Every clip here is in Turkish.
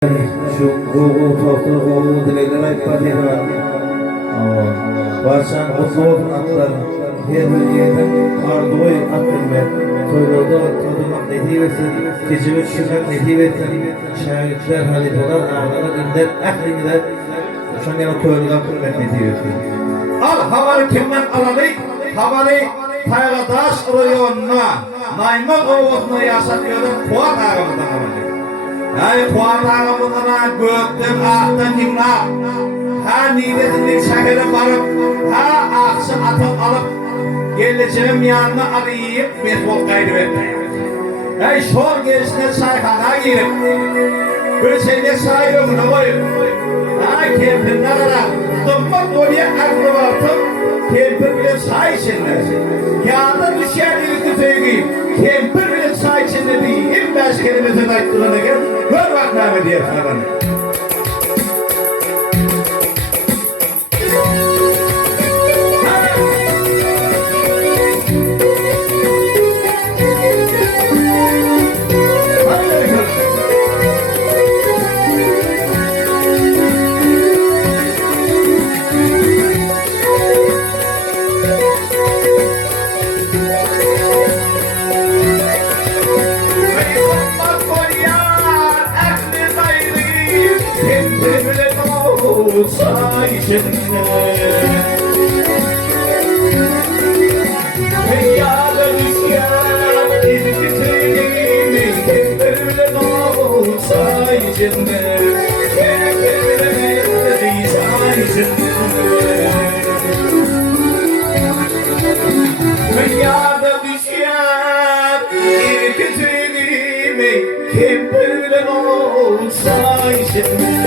Şu ruhu toplu ruhu dilekler ayıplar var. Başan huzur atlar. Her bir yerden arduoy atılmak. Toylarda tadılmak netivesin. Keçimek şirket netivesin. Şahitler, halifeler, ağlar, imdet, ahlimler. Şan yana koyulgan kırmak netivesin. Al havarı kimden aladık? Havarı Taxiatosh rayonuna, Naymak ovasına yaşatıyoruz. Kuat ağamızdan aladık. Yani kuat ağamızdan gökten, ağdan yıngak. Ha nidetinlik şehre varıp, ha akşı atıp alıp, geleceğim yanına arayıp, mesbol kaydetmeye. Yani şor gelişine çayhana girip, bir şeyde çay önüne koyup, ha Kempir'den ara, tımbak oraya aklı vartıp, Kempir bile çay içinde. Yanına düşen ilgi tüyüğü, Kempir bile çay içinde değil, beş kelimesini aktığına gel, ver vakname diye sana. Chay ichende Peyada düşyan ilgi tüyüğümü Kempir'le dolu chay ichende Kempir'le chay ichende Peyada düşyan ilgi tüyüğümü Kempir'le dolu chay ichende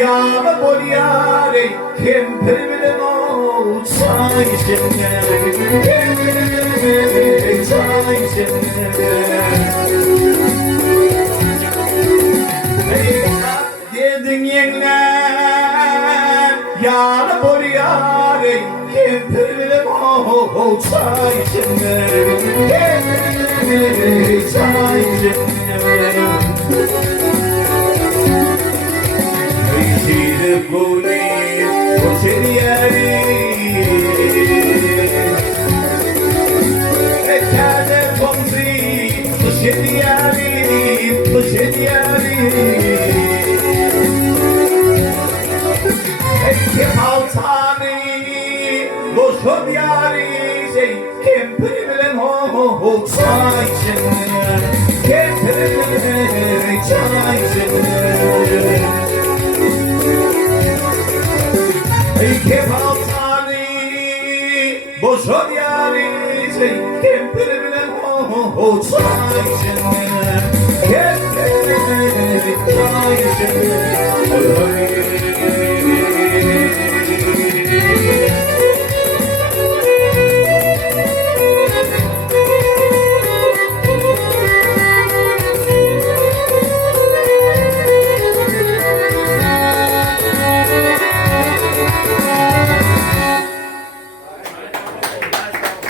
Yağma bol yâre, Kempir bile ol, chay ichende, Kempir bile chay ichende. Dedin yenler, yağma bol yâre, Kempir bile ol, chay ichende, Kempir bile chay ichende. Guli, Oçenyari, Ekade Komzi, Oçenyari, Oçenyari, Ekke Altani, Oçenyari, Kempir bilen ho, chay ichende, Kempir bile chay ichende. Kempaltani, boşor yari, Kempir bile ho, chay ichende, Kempir bile chay ichende.